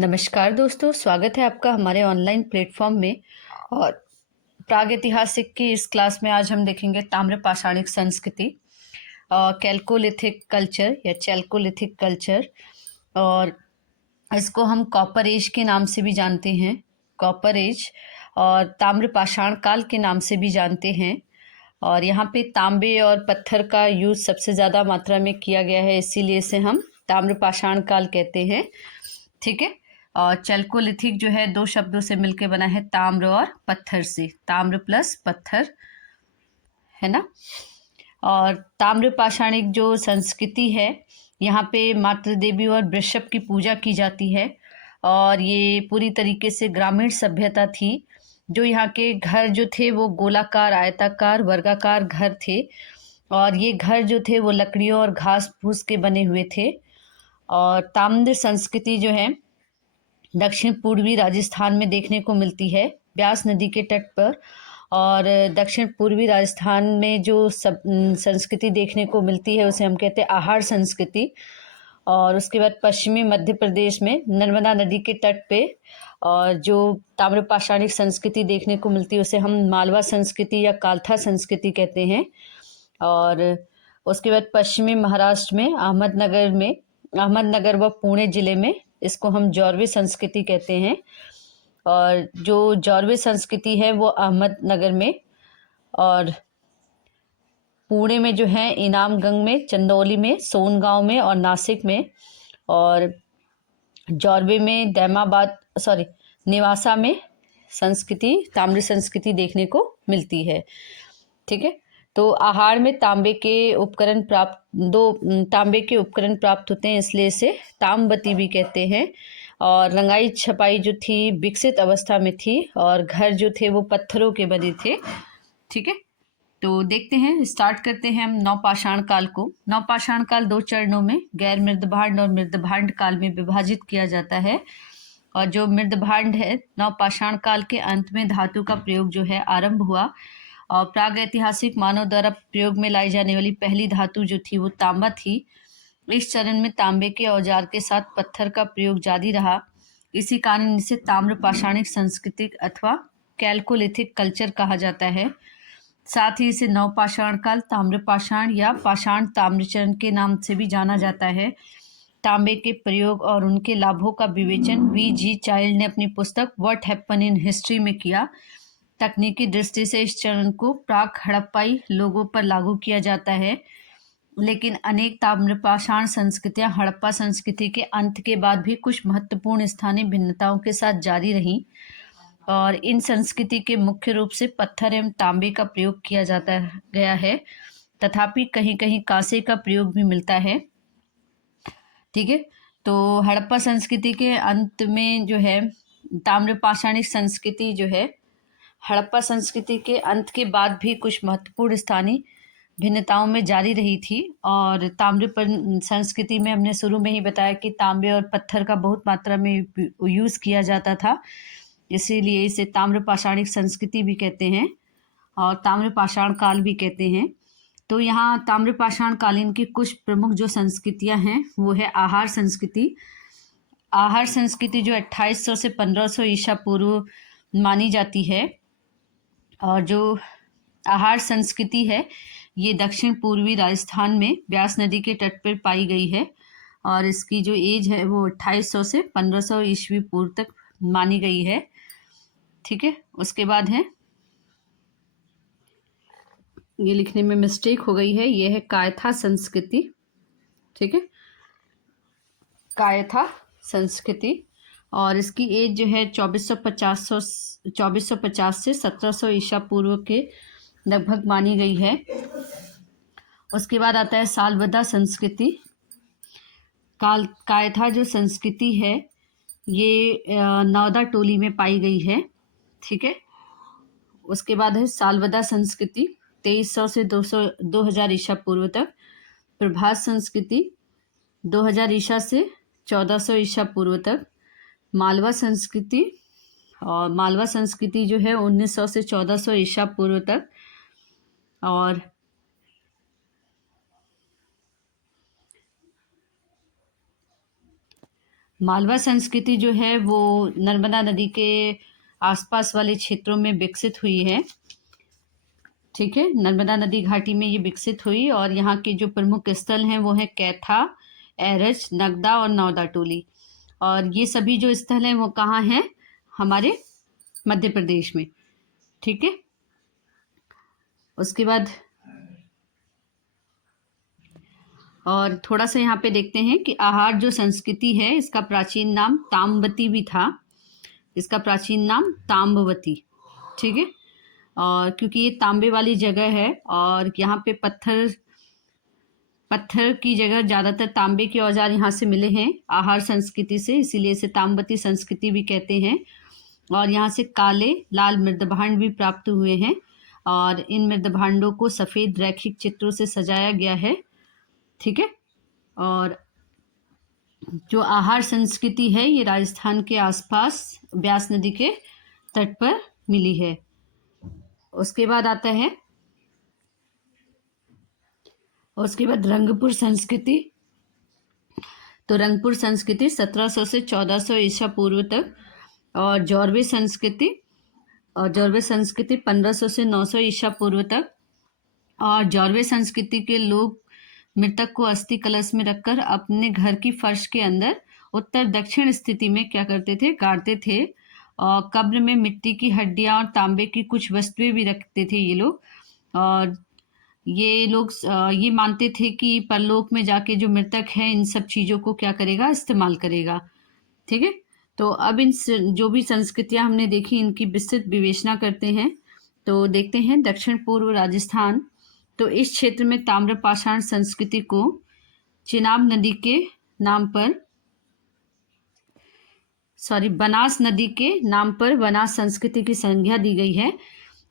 नमस्कार दोस्तों, स्वागत है आपका हमारे ऑनलाइन प्लेटफॉर्म में। और प्रागैतिहासिक की इस क्लास में आज हम देखेंगे ताम्रपाषाणिक संस्कृति, कैल्कोलिथिक कल्चर या चैल्कोलिथिक कल्चर। और इसको हम कॉपर एज के नाम से भी जानते हैं, कॉपर एज, और ताम्रपाषाण काल के नाम से भी जानते हैं। और यहाँ पे तांबे और पत्थर का यूज सबसे ज़्यादा मात्रा में किया गया है, इसीलिए इसे हम ताम्रपाषाण काल कहते हैं। ठीक है। और चैल्कोलिथिक जो है दो शब्दों से मिलकर बना है, ताम्र और पत्थर से, ताम्र प्लस पत्थर, है ना। और ताम्रपाषाणिक जो संस्कृति है, यहाँ पे मातृ देवी और वृषभ की पूजा की जाती है। और ये पूरी तरीके से ग्रामीण सभ्यता थी। जो यहाँ के घर जो थे वो गोलाकार, आयताकार, वर्गाकार घर थे। और ये घर जो थे वो लकड़ियों और घास फूस के बने हुए थे। और ताम्र संस्कृति जो है दक्षिण पूर्वी राजस्थान में देखने को मिलती है, ब्यास नदी के तट पर। और दक्षिण पूर्वी राजस्थान में जो संस्कृति देखने को मिलती है उसे हम कहते हैं आहार संस्कृति। और उसके बाद पश्चिमी मध्य प्रदेश में नर्मदा नदी के तट पे और जो ताम्रपाषाणिक संस्कृति देखने को मिलती है उसे हम मालवा संस्कृति या कालथा संस्कृति कहते हैं। और उसके बाद पश्चिमी महाराष्ट्र में अहमदनगर व पुणे जिले में इसको हम जौरवे संस्कृति कहते हैं। और जो जौरवे संस्कृति है वो अहमदनगर में, और पुणे में जो है इनामगंज में, चंदौली में, सोनगांव में और नासिक में। और जौरवे में नेवासा में संस्कृति, ताम्र संस्कृति देखने को मिलती है। ठीक है। तो आहार में तांबे के उपकरण प्राप्त होते हैं, इसलिए इसे ताम्रवती भी कहते हैं। और रंगाई छपाई जो थी विकसित अवस्था में थी, और घर जो थे वो पत्थरों के बने थे। ठीक है। तो देखते हैं, स्टार्ट करते हैं हम नवपाषाण काल को। नवपाषाण काल दो चरणों में, गैर मृदभांड और मृदभांड काल में विभाजित किया जाता है। और जो मृदभांड है, नवपाषाण काल के अंत में धातु का प्रयोग जो है आरंभ हुआ। और प्रागैतिहासिक मानव द्वारा प्रयोग में लाई जाने वाली पहली धातु जो थी वो तांबा थी। इस चरण में तांबे के औजार के साथ पत्थर का प्रयोग जारी रहा। इसी कारण इसे ताम्रपाषाणिक संस्कृति अथवा कैल्कोलिथिक कल्चर कहा जाता है। साथ ही इसे नवपाषाण काल, ताम्रपाषाण या पाषाण ताम्रचरण के नाम से भी जाना जाता है। तांबे के प्रयोग और उनके लाभों का विवेचन V.G. चाइल्ड ने अपनी पुस्तक व्हाट हैपन इन हिस्ट्री में किया। तकनीकी दृष्टि से इस चरण को प्राक हड़प्पाई लोगों पर लागू किया जाता है, लेकिन अनेक ताम्रपाषाण संस्कृतियां हड़प्पा संस्कृति के अंत के बाद भी कुछ महत्वपूर्ण स्थानीय भिन्नताओं के साथ जारी रहीं। और इन संस्कृति के मुख्य रूप से पत्थर एवं तांबे का प्रयोग किया जाता गया है, तथापि कहीं कहीं कांसे का प्रयोग भी मिलता है। ठीक है। तो हड़प्पा संस्कृति के अंत में जो है ताम्रपाषाणिक संस्कृति जो है, हड़प्पा संस्कृति के अंत के बाद भी कुछ महत्वपूर्ण स्थानीय भिन्नताओं में जारी रही थी। और संस्कृति में हमने शुरू में ही बताया कि तांबे और पत्थर का बहुत मात्रा में यूज़ किया जाता था, इसीलिए इसे ताम्रपाषाणिक संस्कृति भी कहते हैं और ताम्रपाषाण काल भी कहते हैं। तो यहाँ ताम्रपाषाण कालीन की कुछ प्रमुख जो संस्कृतियाँ हैं वो है आहार संस्कृति। आहार संस्कृति जो 2800 से 1500 ईसा पूर्व मानी जाती है। और जो आहार संस्कृति है ये दक्षिण पूर्वी राजस्थान में ब्यास नदी के तट पर पाई गई है। और इसकी जो एज है वो 2800 से 1500 ईस्वी पूर्व तक मानी गई है। ठीक है। उसके बाद है, ये लिखने में मिस्टेक हो गई है, ये है कायथा संस्कृति। ठीक है, कायथा संस्कृति। और इसकी एज जो है 2450 से 1700 ईसा पूर्व के लगभग मानी गई है। उसके बाद आता है सालबदा संस्कृति। कायथा जो संस्कृति है ये नौदा टोली में पाई गई है। ठीक है। उसके बाद है सालबदा संस्कृति, 2300 से 2000 ईसा पूर्व तक। प्रभास संस्कृति 2000 ईसा से 1400 ईसा पूर्व तक। मालवा संस्कृति, और मालवा संस्कृति जो है 1900 से 1400 ईसा पूर्व तक। और मालवा संस्कृति जो है वो नर्मदा नदी के आसपास वाले क्षेत्रों में विकसित हुई है। ठीक है, नर्मदा नदी घाटी में ये विकसित हुई और यहाँ के जो प्रमुख स्थल हैं वो हैं कैथा, एरच, नगदा और नौदा टोली। और ये सभी जो स्थल हैं वो कहाँ हैं? हमारे मध्य प्रदेश में। ठीक है, उसके बाद और थोड़ा सा यहाँ पे देखते हैं कि आहार जो संस्कृति है इसका प्राचीन नाम ताम्बती भी था। इसका प्राचीन नाम ताम्बवती। ठीक है, और क्योंकि ये तांबे वाली जगह है और यहाँ पे पत्थर की जगह ज़्यादातर तांबे के औजार यहाँ से मिले हैं आहार संस्कृति से, इसीलिए इसे ताम्बती संस्कृति भी कहते हैं। और यहाँ से काले लाल मृदभांड भी प्राप्त हुए हैं और इन मृदभांडों को सफ़ेद रैखिक चित्रों से सजाया गया है। ठीक है, और जो आहार संस्कृति है ये राजस्थान के आसपास ब्यास नदी के तट पर मिली है। उसके बाद आता है रंगपुर संस्कृति। तो रंगपुर संस्कृति 1700 से 1400 ईसा पूर्व तक, और जौरवे संस्कृति 1500 से 900 ईसा पूर्व तक। और जौरवे संस्कृति के लोग मृतक को अस्थि कलश में रखकर अपने घर की फर्श के अंदर उत्तर दक्षिण स्थिति में क्या करते थे? गाड़ते थे। और कब्र में मिट्टी की हड्डियां और तांबे की कुछ वस्तुएं भी रखते थे ये लोग। और ये लोग ये मानते थे कि परलोक में जाके जो मृतक है इन सब चीज़ों को क्या करेगा? इस्तेमाल करेगा। ठीक है, तो अब जो भी संस्कृतियां हमने देखी इनकी विस्तृत विवेचना करते हैं। तो देखते हैं दक्षिण पूर्व राजस्थान। तो इस क्षेत्र में ताम्रपाषाण संस्कृति को चिनाब नदी के नाम पर बनास नदी के नाम पर बनास संस्कृति की संज्ञा दी गई है।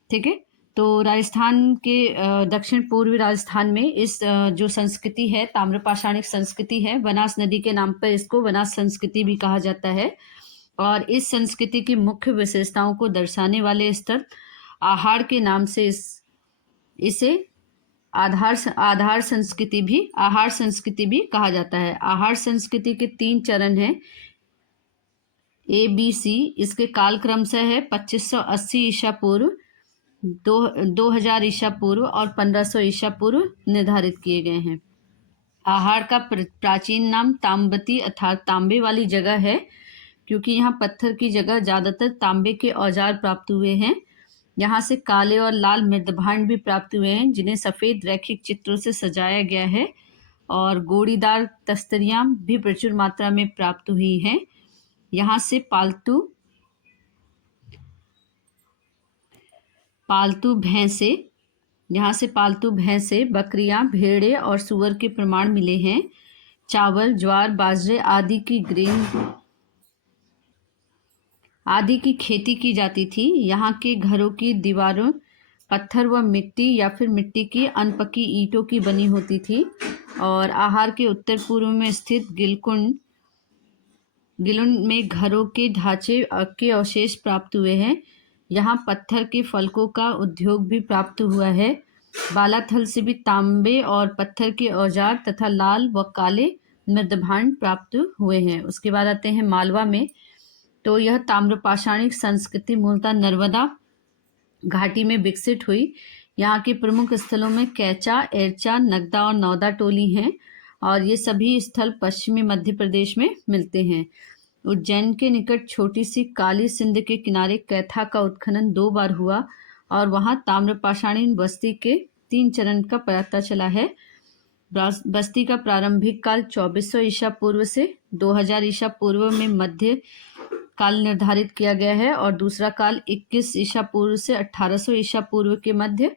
ठीक है, तो राजस्थान के दक्षिण पूर्वी राजस्थान में इस जो संस्कृति है ताम्रपाषाणिक संस्कृति है, बनास नदी के नाम पर इसको बनास संस्कृति भी कहा जाता है। और इस संस्कृति की मुख्य विशेषताओं को दर्शाने वाले स्थल आहार के नाम से इसे आहार संस्कृति भी कहा जाता है। आहार संस्कृति के 3 चरण हैं, ABC। इसके काल क्रमशः है 2580 ईसा पूर्व, 2000 ईसा पूर्व और 1500 ईसा पूर्व निर्धारित किए गए हैं। आहार का प्राचीन नाम ताम्बती अर्थात तांबे वाली जगह है, क्योंकि यहाँ पत्थर की जगह ज़्यादातर तांबे के औजार प्राप्त हुए हैं। यहाँ से काले और लाल मृदभांड भी प्राप्त हुए हैं जिन्हें सफ़ेद रैखिक चित्रों से सजाया गया है। और गोड़ीदार तस्तरियाँ भी प्रचुर मात्रा में प्राप्त हुई हैं। यहाँ से पालतू भैंसे, बकरियां, भेड़े और सूअर के प्रमाण मिले हैं। चावल, ज्वार, बाजरे आदि की खेती की जाती थी। यहाँ के घरों की दीवारों पत्थर व मिट्टी या फिर मिट्टी की अनपकी ईंटों की बनी होती थी। और आहार के उत्तर पूर्व में स्थित गिलुन में घरों के ढांचे के अवशेष प्राप्त हुए हैं। यहाँ पत्थर के फलकों का उद्योग भी प्राप्त हुआ है। बालाथल से भी तांबे और पत्थर के औजार तथा लाल व काले मृदभांड प्राप्त हुए हैं। उसके बाद आते हैं मालवा में। तो यह ताम्रपाषाणिक संस्कृति मूलतः नर्मदा घाटी में विकसित हुई। यहाँ के प्रमुख स्थलों में कैचा, एरचा, नगदा और नौदा टोली हैं और ये सभी स्थल पश्चिमी मध्य प्रदेश में मिलते हैं। उज्जैन के निकट छोटी सी काली सिंध के किनारे कैथा का उत्खनन 2 बार हुआ और वहाँ ताम्रपाषाणीन बस्ती के 3 चरण का पता चला है। बस्ती का प्रारंभिक काल 2400 ईसा पूर्व से 2000 ईसा पूर्व में मध्य काल निर्धारित किया गया है और दूसरा काल 21 ईसा पूर्व से 1800 ईसा पूर्व के मध्य,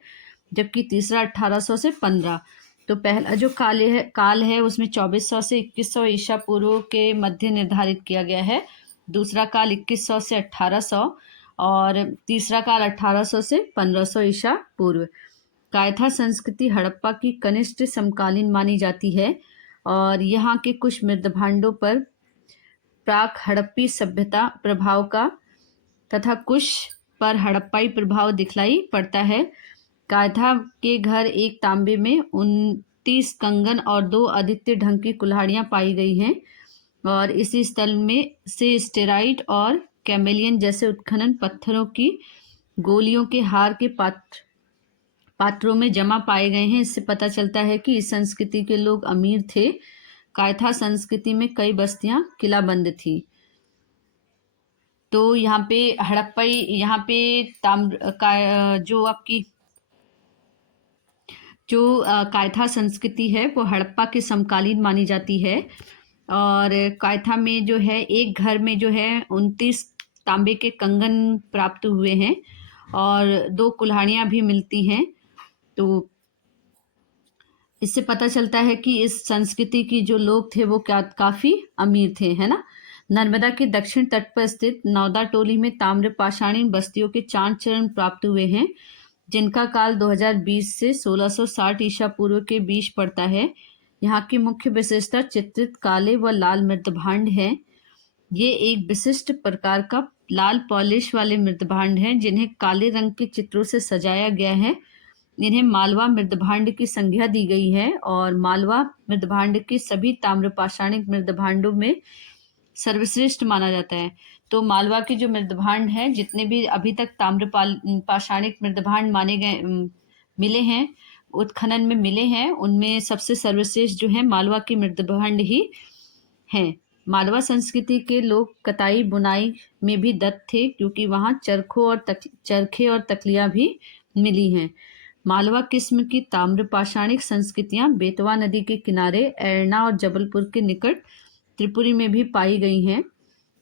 जबकि तीसरा 1800 से 15। तो पहला जो काल है उसमें 2400 से 2100 ईसा पूर्व के मध्य निर्धारित किया गया है। दूसरा काल 2100 से 1800 और तीसरा काल 1800 से 1500 ईसा पूर्व। कायथा संस्कृति हड़प्पा की कनिष्ठ समकालीन मानी जाती है और यहाँ के कुछ मृदभांडों पर प्राक हड़प्पी सभ्यता प्रभाव का तथा कुछ पर हड़प्पाई प्रभाव दिखलाई पड़ता है। कायथा के घर एक तांबे में 29 कंगन और 2 आदित्य ढंग की कुल्हाड़ियाँ पाई गई हैं। और इसी स्थल में से स्टेराइट और कैमेलियन जैसे उत्खनन पत्थरों की गोलियों के हार के पात्रों में जमा पाए गए हैं। इससे पता चलता है कि इस संस्कृति के लोग अमीर थे। कायथा संस्कृति में कई बस्तियां किलाबंद थी। तो यहाँ पे हड़प्पई, यहाँ पे ताम्र का जो आपकी जो कायथा संस्कृति है वो हड़प्पा के समकालीन मानी जाती है। और कायथा में जो है एक घर में जो है 29 तांबे के कंगन प्राप्त हुए हैं और 2 कुल्हाड़ियाँ भी मिलती हैं। तो इससे पता चलता है कि इस संस्कृति की जो लोग थे वो काफी अमीर थे, है ना। नर्मदा के दक्षिण तट पर स्थित नौदा टोली में ताम्र पाषाणी बस्तियों के 4 चरण प्राप्त हुए हैं, जिनका काल 2020 से 1660 ईसा पूर्व के बीच पड़ता है। यहाँ की मुख्य विशेषता चित्रित काले व लाल मृदभांड है। ये एक विशिष्ट प्रकार का लाल पॉलिश वाले मृदभांड हैं, जिन्हें काले रंग के चित्रों से सजाया गया है। इन्हें मालवा मृदभांड की संज्ञा दी गई है और मालवा मृदभांड के सभी ताम्र पाषाणिक मृदभांडों में सर्वश्रेष्ठ माना जाता है। तो मालवा के जो मृदभांड हैं, जितने भी अभी तक ताम्र पाषाणिक मृदभांड माने गए मिले हैं, उत्खनन में मिले हैं, उनमें सबसे सर्वश्रेष्ठ जो है मालवा के मृदभांड ही हैं। मालवा संस्कृति के लोग कताई बुनाई में भी दक्ष थे, क्योंकि वहाँ चरखे और तकलियाँ भी मिली हैं। मालवा किस्म की ताम्र पाषाणिक संस्कृतियां बेतवा नदी के किनारे एरना और जबलपुर के निकट त्रिपुरी में भी पाई गई हैं।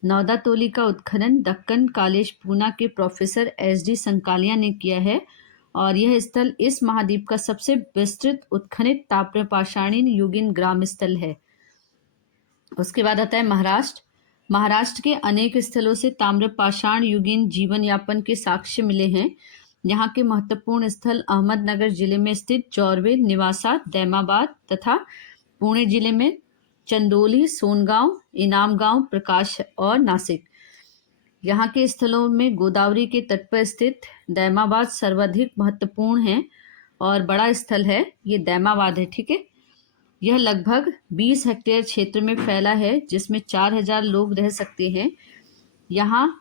नौदा तोली का उत्खनन दक्कन कॉलेज पूना के प्रोफेसर SD संकालिया ने किया है और यह स्थल इस महाद्वीप का सबसे विस्तृत उत्खनित ताम्र पाषाणीन युगीन ग्राम स्थल है। उसके बाद आता है महाराष्ट्र। महाराष्ट्र के अनेक स्थलों से ताम्र पाषाण युगीन जीवन यापन के साक्ष्य मिले हैं। यहाँ के महत्वपूर्ण स्थल अहमदनगर जिले में स्थित जौरवे, निवासा, दैमाबाद तथा पुणे जिले में चंदोली, सोनगांव, इनामगांव, प्रकाश और नासिक। यहाँ के स्थलों में गोदावरी के तट पर स्थित दैमाबाद सर्वाधिक महत्वपूर्ण है और बड़ा स्थल है, ये दैमाबाद है, ठीक है। यह लगभग 20 हेक्टेयर क्षेत्र में फैला है, जिसमें 4000 लोग रह सकते हैं। यहाँ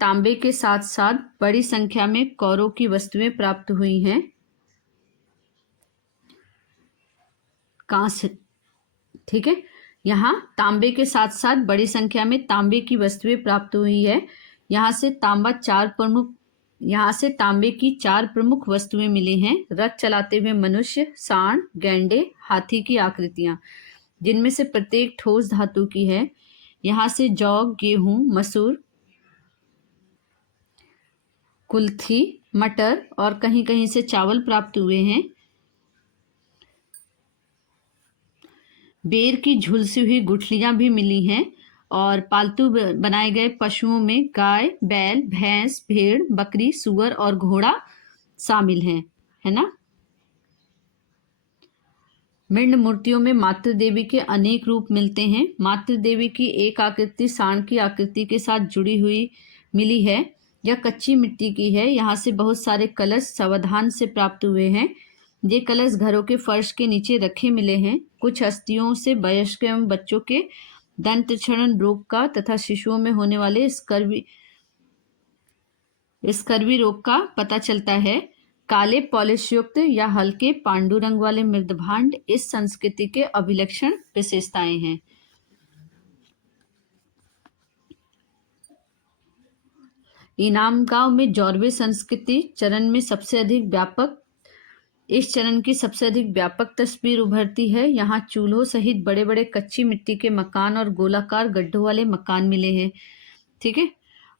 तांबे के साथ साथ बड़ी संख्या में कौरों की वस्तुएं प्राप्त हुई हैं। कांस्य, ठीक है। यहाँ तांबे के साथ साथ बड़ी संख्या में तांबे की वस्तुएं प्राप्त हुई है। यहाँ से तांबे की 4 प्रमुख वस्तुएं मिली हैं। रथ चलाते हुए मनुष्य, सांड, गैंडे, हाथी की आकृतियां, जिनमें से प्रत्येक ठोस धातु की है। यहाँ से जौ, गेहूं, मसूर, कुल्थी, मटर और कहीं कहीं से चावल प्राप्त हुए हैं। बेर की झुलसी हुई गुठलियां भी मिली हैं और पालतू बनाए गए पशुओं में गाय, बैल, भैंस, भेड़, बकरी, सुअर और घोड़ा शामिल हैं, है ना। मृण्ड मूर्तियों में मातृ देवी के अनेक रूप मिलते हैं। मातृ देवी की एक आकृति सांड की आकृति के साथ जुड़ी हुई मिली है। यह कच्ची मिट्टी की है। यहाँ से बहुत सारे कलश सावधान से प्राप्त हुए हैं। ये कलश घरों के फर्श के नीचे रखे मिले हैं। कुछ अस्थियों से वयस्क एवं बच्चों के दंत क्षरण रोग का तथा शिशुओं में होने वाले स्कर्वी रोग का पता चलता है। काले पॉलिश युक्त या हल्के पांडुरंग वाले मृदभांड इस संस्कृति के अभिलक्षण विशेषताएं हैं। इनामगांव में जौरवे संस्कृति चरण की सबसे अधिक व्यापक तस्वीर उभरती है। यहाँ चूल्हों सहित बड़े बड़े कच्ची मिट्टी के मकान और गोलाकार गड्ढों वाले मकान मिले हैं, ठीक है।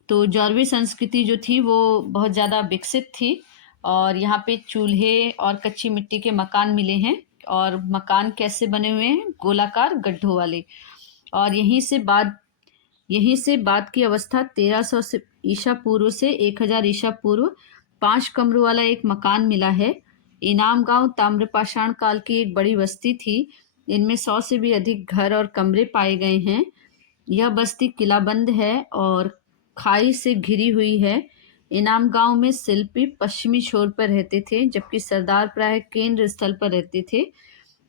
तो जौरवी संस्कृति जो थी वो बहुत ज़्यादा विकसित थी और यहाँ पे चूल्हे और कच्ची मिट्टी के मकान मिले हैं और मकान कैसे बने हुए हैं, गोलाकार गड्ढों वाले। और यहीं से बाद की अवस्था 1300 ईसा पूर्व से 1000 ईसा पूर्व 5 कमरों वाला एक मकान मिला है। इनामगांव ताम्रपाषाण काल की एक बड़ी बस्ती थी। इनमें 100 से भी अधिक घर और कमरे पाए गए हैं। यह बस्ती किलाबंद है और खाई से घिरी हुई है। इनामगांव में शिल्पी पश्चिमी छोर पर रहते थे, जबकि सरदार प्राय केंद्र स्थल पर रहते थे।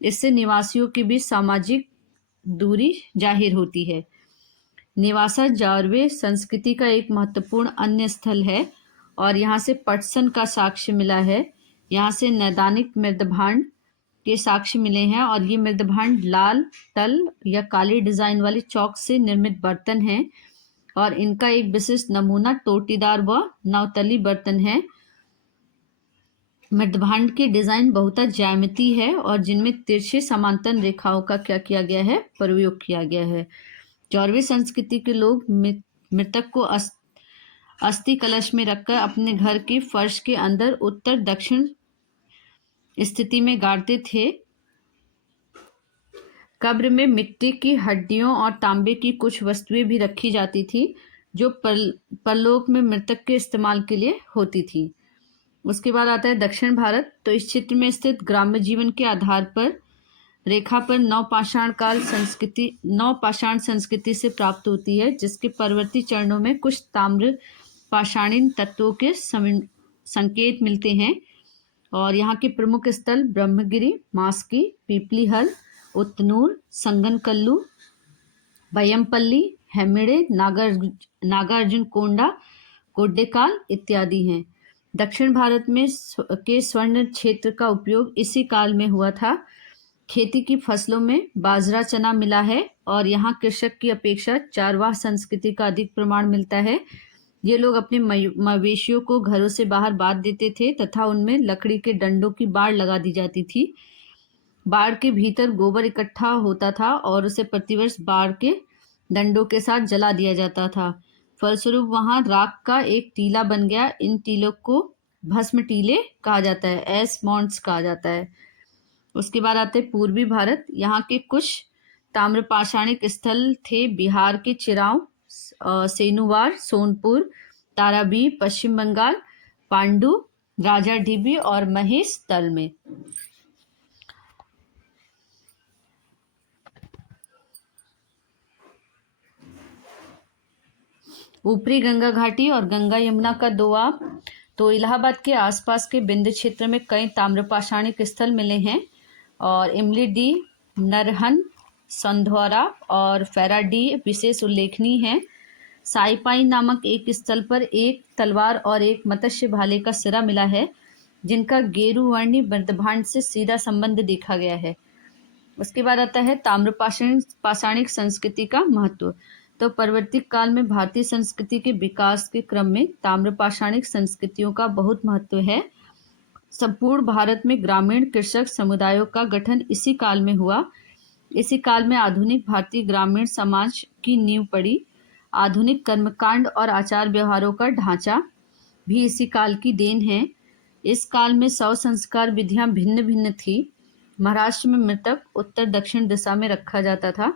इससे निवासियों के बीच सामाजिक दूरी जाहिर होती है। नेवासा जारवे संस्कृति का एक महत्वपूर्ण अन्य स्थल है और यहाँ से पटसन का साक्ष्य मिला है। यहाँ से नैदानिक मृदभांड के साक्ष्य मिले हैं और ये मृदभांड लाल तल या काले डिजाइन वाले चौक से निर्मित बर्तन हैं और इनका एक विशिष्ट नमूना टोटीदार व नवतली बर्तन है। मृदभांड के डिजाइन बहुतः ज्यामिति है और जिनमें तिरछे समांतर रेखाओं का क्या किया गया है, प्रयोग किया गया है। जौरवे संस्कृति के लोग मृतक को अस्थि कलश में रखकर अपने घर के फर्श के अंदर उत्तर दक्षिण स्थिति में गाड़ते थे। कब्र में मिट्टी की हड्डियों और तांबे की कुछ वस्तुएं भी रखी जाती थी जो परलोक में मृतक के इस्तेमाल के लिए होती थी। उसके बाद आता है दक्षिण भारत। तो इस क्षेत्र में स्थित ग्राम्य जीवन के आधार पर रेखा पर नवपाषाण संस्कृति से प्राप्त होती है, जिसके परवर्ती चरणों में कुछ ताम्र पाषाणीन तत्वों के संकेत मिलते हैं और यहाँ के प्रमुख स्थल ब्रह्मगिरी, मास्की, पीपलीहल, उतनूर, संगनकल्लू, बयमपल्ली, हेम्मिड़े, नागार्जुन कोंडा, कोड्डेकाल इत्यादि हैं। दक्षिण भारत में के स्वर्ण क्षेत्र का उपयोग इसी काल में हुआ था। खेती की फसलों में बाजरा, चना मिला है और यहाँ कृषक की अपेक्षा चारवाह संस्कृति का अधिक प्रमाण मिलता है। ये लोग अपने मवेशियों को घरों से बाहर बांध देते थे तथा उनमें लकड़ी के डंडों की बाड़ लगा दी जाती थी। बाड़ के भीतर गोबर इकट्ठा होता था और उसे प्रतिवर्ष बाड़ के डंडों के साथ जला दिया जाता था। फलस्वरूप वहां राख का एक टीला बन गया। इन टीलों को भस्म टीले कहा जाता है, एस मॉन्ट्स कहा जाता है। उसके बाद आते पूर्वी भारत। यहाँ के कुछ ताम्रपाषाणिक स्थल थे बिहार के चिराव, सेनुवार, सोनपुर, ताराबी, पश्चिम बंगाल, पांडु, राजाढीबी और महेश तल में। ऊपरी गंगा घाटी और गंगा यमुना का दोआब। तो इलाहाबाद के आसपास के बिंद क्षेत्र में कई ताम्रपाषाणिक स्थल मिले हैं और इमली डी, नरहन, संधौरा और फेराडी विशेष उल्लेखनीय हैं। साईपाई नामक एक स्थल पर एक तलवार और एक मत्स्य भाले का सिरा मिला है जिनका गेरुवर्णी मृदभांड से सीधा संबंध देखा गया है। उसके बाद आता है ताम्रपाषाणिक संस्कृति का महत्व। तो परवर्ती काल में भारतीय संस्कृति के विकास के क्रम में ताम्रपाषाणिक संस्कृतियों का बहुत महत्व है। संपूर्ण भारत में ग्रामीण कृषक समुदायों का गठन इसी काल में हुआ। इसी काल में आधुनिक भारतीय ग्रामीण समाज की नींव पड़ी। आधुनिक कर्मकांड और आचार व्यवहारों का ढांचा भी इसी काल की देन है। इस काल में 100 संस्कार विधियां भिन्न भिन्न थी। महाराष्ट्र में मृतक उत्तर दक्षिण दिशा में रखा जाता था,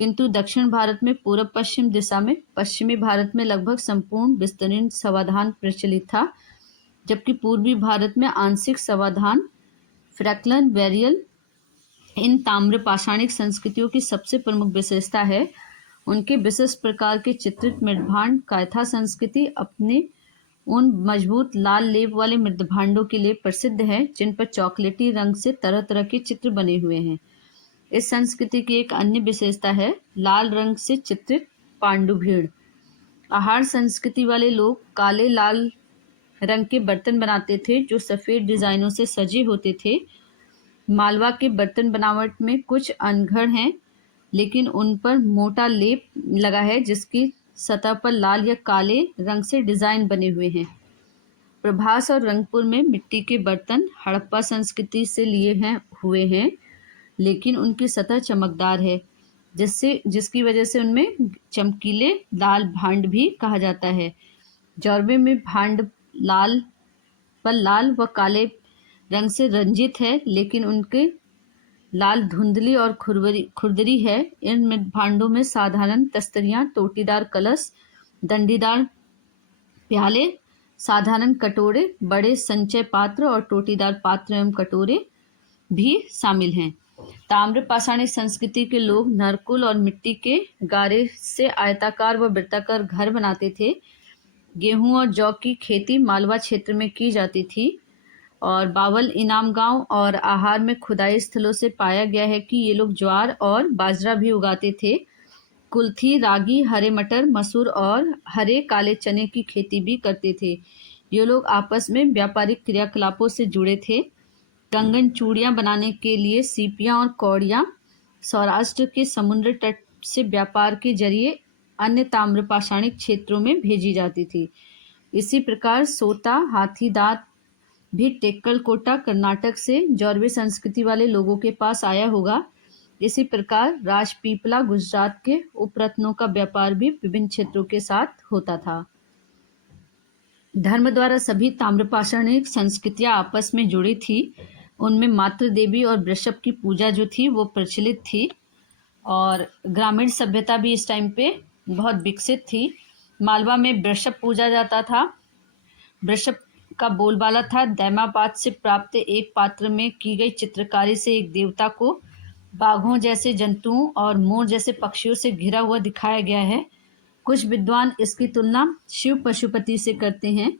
किंतु दक्षिण भारत में पूर्व पश्चिम दिशा में, पश्चिमी भारत में लगभग संपूर्ण विस्तृत समाधान प्रचलित था, जबकि पूर्वी भारत में आंशिक समाधान फ्रैक्लन वेरियल। इन ताम्रपाषाणिक संस्कृतियों की सबसे प्रमुख विशेषता है उनके विशिष्ट प्रकार के चित्रित मृदभांड। कायथा संस्कृति अपने उन मजबूत लाल लेप वाले मृदभांडों के लिए प्रसिद्ध है जिन पर चॉकलेटी रंग से तरह तरह के चित्र बने हुए हैं। इस संस्कृति की एक अन्य विशेषता है लाल रंग से चित्रित पांडुभीड़। आहार संस्कृति वाले लोग काले लाल रंग के बर्तन बनाते थे जो सफ़ेद डिजाइनों से सजे होते थे। मालवा के बर्तन बनावट में कुछ अनघड़ हैं, लेकिन उन पर मोटा लेप लगा है जिसकी सतह पर लाल या काले रंग से डिजाइन बने हुए हैं। प्रभास और रंगपुर में मिट्टी के बर्तन हड़प्पा संस्कृति से लिए हुए हैं, लेकिन उनकी सतह चमकदार है जिसकी वजह से उनमें चमकीले लाल भांड भी कहा जाता है। जौरवे में भांड लाल व काले रंग से रंजित है, लेकिन उनके लाल धुंधली और खुरदरी है। इन भांडों में साधारण तस्तरियां, टोटीदार कलश, दंडीदार प्याले, साधारण कटोरे, बड़े संचय पात्र और टोटीदार पात्र एवं कटोरे भी शामिल हैं। ताम्रपाषाणिक संस्कृति के लोग नरकुल और मिट्टी के गारे से आयताकार व वृत्ताकार घर बनाते थे। गेहूं और जौ की खेती मालवा क्षेत्र में की जाती थी। और बावल इनाम गांव और आहार में खुदाई स्थलों से पाया गया है कि ये लोग ज्वार और बाजरा भी उगाते थे। कुल्थी, रागी, हरे मटर, मसूर और हरे काले चने की खेती भी करते थे। ये लोग आपस में व्यापारिक क्रियाकलापों से जुड़े थे। कंगन चूड़ियाँ बनाने के लिए सीपियाँ और कौड़ियाँ सौराष्ट्र के समुद्र तट से व्यापार के जरिए अन्य ताम्रपाषाणिक क्षेत्रों में भेजी जाती थी। इसी प्रकार सोता, हाथी दांत भी टेक्कलकोटा कर्नाटक से जौरवे संस्कृति वाले लोगों के पास आया होगा। इसी प्रकार राजपीपला गुजरात के उपरत्नों का व्यापार भी विभिन्न क्षेत्रों के साथ होता था। धर्म द्वारा सभी ताम्रपाषाणिक संस्कृतियां आपस में जुड़ी थी। उनमें मातृ देवी और वृषभ की पूजा जो थी वो प्रचलित थी और ग्रामीण सभ्यता भी इस टाइम पे बहुत विकसित थी। मालवा में वृषभ पूजा जाता था। वृषभ का बोलबाला था, दैमापात से प्राप्त एक पात्र में की गई चित्रकारी से एक देवता को बाघों जैसे जंतुओं और मोर जैसे पक्षियों से घिरा हुआ दिखाया गया है। कुछ विद्वान इसकी तुलना शिव पशुपति से करते हैं।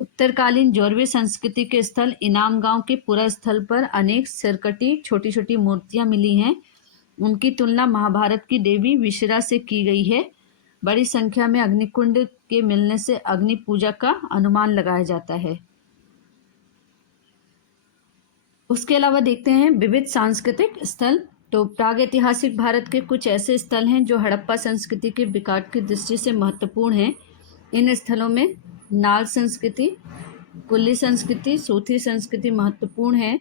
उत्तरकालीन जौरवे संस्कृति के स्थल इनाम गांव के पुरा स्थल पर अनेक सिरकटी छोटी छोटी मूर्तियां मिली हैं। उनकी तुलना महाभारत की देवी विशिरा से की गई है। बड़ी संख्या में अग्निकुंड के मिलने से अग्नि पूजा का अनुमान लगाया जाता है। उसके अलावा देखते हैं विविध सांस्कृतिक स्थल। तो प्रागैतिहासिक भारत के कुछ ऐसे स्थल हैं जो हड़प्पा संस्कृति के विकास की दृष्टि से महत्वपूर्ण हैं। इन स्थलों में नाल संस्कृति, कुल्ली संस्कृति, सोथी संस्कृति महत्वपूर्ण है।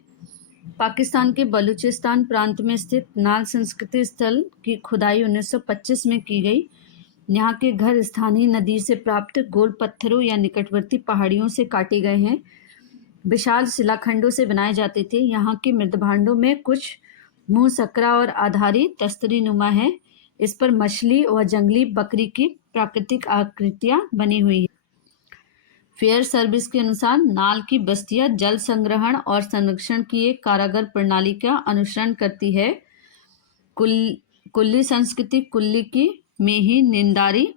पाकिस्तान के बलूचिस्तान प्रांत में स्थित नाल संस्कृति स्थल की खुदाई 1925 में की गई। यहाँ के घर स्थानीय नदी से प्राप्त गोल पत्थरों या निकटवर्ती पहाड़ियों से काटे गए हैं। विशाल शिलाखंडों से बनाए जाते थे। यहाँ के मृदभांडों में कुछ मुंह सकरा और आधारी तस्तरी नुमा है। इस पर मछली व जंगली बकरी की प्राकृतिक आकृतियां बनी हुई हैं। फेयर सर्विस के अनुसार नाल की बस्तियां जल संग्रहण और संरक्षण की एक कारागार प्रणाली का अनुसरण करती है। कुल्ली संस्कृति कुल्ली की मेही, निंदारी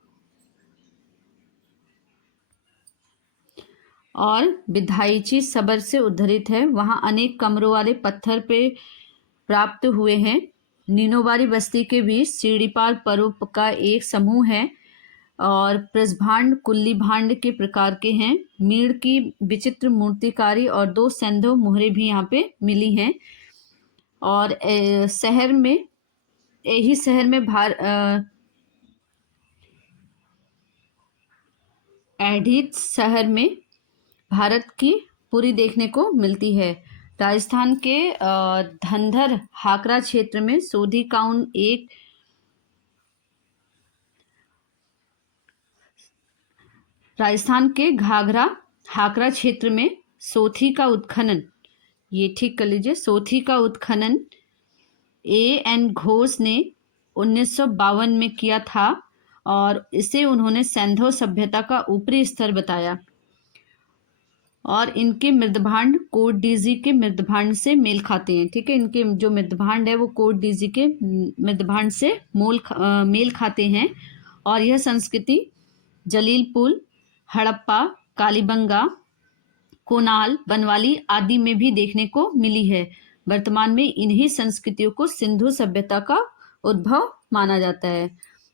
और विधायची सबर से उद्धरित है। वहाँ अनेक कमरों वाले पत्थर पे प्राप्त हुए हैं। नीनोबारी बस्ती के बीच सीढ़ीपार पर्व का एक समूह है और प्रसभांड कुल्ली भांड के प्रकार के हैं। मीड़ की विचित्र मूर्तिकारी और 2 संधो मोहरे भी यहाँ पे मिली हैं। और शहर में यही शहर में एडिथ शहर में भारत की पुरी देखने को मिलती है। राजस्थान के धंधर हाकरा क्षेत्र में सोधी काउन एक राजस्थान के घाघरा हाकरा क्षेत्र में सोथी का उत्खनन, ये ठीक कर लीजिए, सोथी का उत्खनन A.N. घोष ने 1952 में किया था और इसे उन्होंने सैंधव सभ्यता का ऊपरी स्तर बताया। और इनके मृदभांड कोट डीजी के मृदभांड से मेल खाते हैं। ठीक है, इनके जो मृदभांड है वो कोट डीजी के मृदभांड से मेल खाते हैं। और यह संस्कृति जलीलपुर, हड़प्पा, कालीबंगा, कोनाल, बनवाली आदि में भी देखने को मिली है। वर्तमान में इन्हीं संस्कृतियों को सिंधु सभ्यता का उद्भव माना जाता है।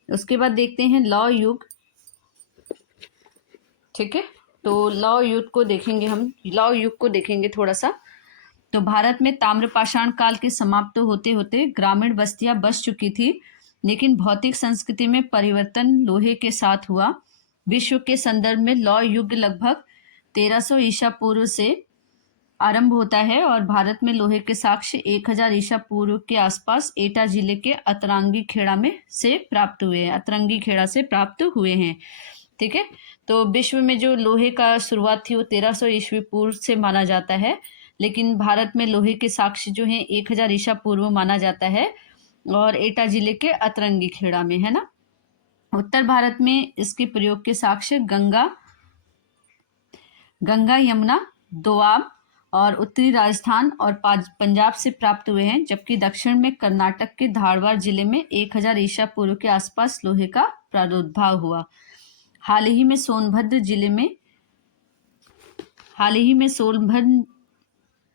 उसके बाद देखते हैं लौह युग। ठीक है, तो लौह युग को देखेंगे थोड़ा सा। तो भारत में ताम्रपाषाण काल के समाप्त होते होते ग्रामीण बस्तियां बस चुकी थी, लेकिन भौतिक संस्कृति में परिवर्तन लोहे के साथ हुआ। विश्व के संदर्भ में लौह युग लगभग 1300 ईसा पूर्व से आरंभ होता है और भारत में लोहे के साक्ष्य 1000 ईसा पूर्व के आसपास एटा जिले के अतरंगी खेड़ा से प्राप्त हुए हैं। ठीक है, तो विश्व में जो लोहे का शुरुआत थी वो 1300 ईस्वी पूर्व से माना जाता है, लेकिन भारत में लोहे के साक्ष्य जो हैं 1000 ईसा पूर्व माना जाता है और एटा जिले के अतरंगी खेड़ा में, है ना। उत्तर भारत में इसके प्रयोग के साक्ष्य गंगा यमुना दोआब और उत्तरी राजस्थान और पंजाब से प्राप्त हुए हैं, जबकि दक्षिण में कर्नाटक के धारवाड़ जिले में 1000 ईसा पूर्व के आसपास लोहे का प्रादुर्भाव हुआ। हाल ही में सोनभद्र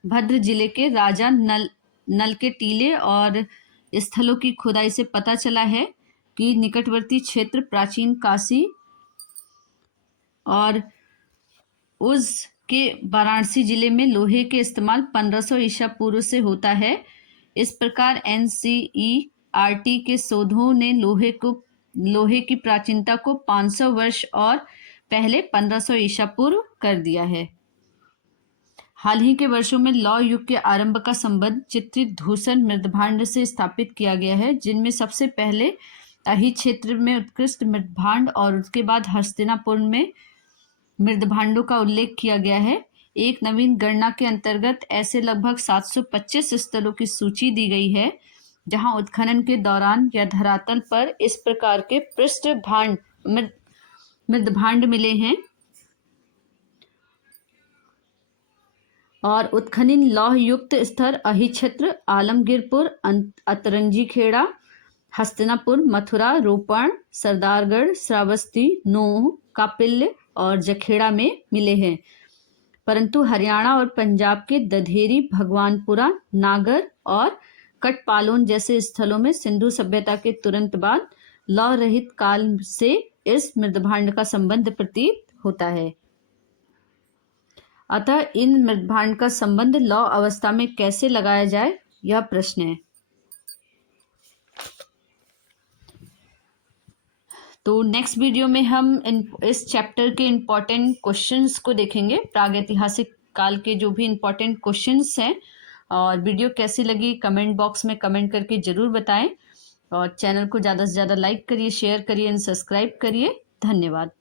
भद्र जिले के राजा नल के टीले और स्थलों की खुदाई से पता चला है कि निकटवर्ती क्षेत्र प्राचीन काशी और के वाराणसी जिले में लोहे के इस्तेमाल 1500 ईसा पूर्व से होता है। इस प्रकार NCERT के शोधों ने लोहे की प्राचीनता को 500 वर्ष और पहले 1500 ईसा पूर्व कर दिया है। हाल ही के वर्षों में लौह युग के आरंभ का संबंध चित्रित धूसर मृदभांड से स्थापित किया गया है, जिनमें सबसे पहले अही क्षेत्र में उत्कृष्ट मृदभांड और उसके बाद हस्तिनापुर में मृदभांडों का उल्लेख किया गया है। एक नवीन गणना के अंतर्गत ऐसे लगभग 725 स्थलों की सूची दी गई है जहां उत्खनन के दौरान या धरातल पर इस प्रकार के पृष्ठ भांड मृदभांड मिले हैं और उत्खनन लौह युक्त स्थल अही क्षेत्र, आलमगीरपुर, अतरंजी खेड़ा, हस्तिनापुर, मथुरा, रोपण, सरदारगढ़, श्रावस्ती, नूह, कापिल्य और जखेड़ा में मिले हैं। परंतु हरियाणा और पंजाब के दधेरी, भगवानपुरा, नागर और कटपालोन जैसे स्थलों में सिंधु सभ्यता के तुरंत बाद लौह रहित काल से इस मृदभांड का संबंध प्रतीत होता है। अतः इन मृदभांड का संबंध लौह अवस्था में कैसे लगाया जाए, यह प्रश्न है। तो नेक्स्ट वीडियो में हम इस चैप्टर के इम्पोर्टेंट क्वेश्चंस को देखेंगे, प्रागैतिहासिक काल के जो भी इम्पोर्टेंट क्वेश्चंस हैं। और वीडियो कैसी लगी कमेंट बॉक्स में कमेंट करके ज़रूर बताएं और चैनल को ज़्यादा से ज़्यादा लाइक करिए, शेयर करिए एंड सब्सक्राइब करिए। धन्यवाद।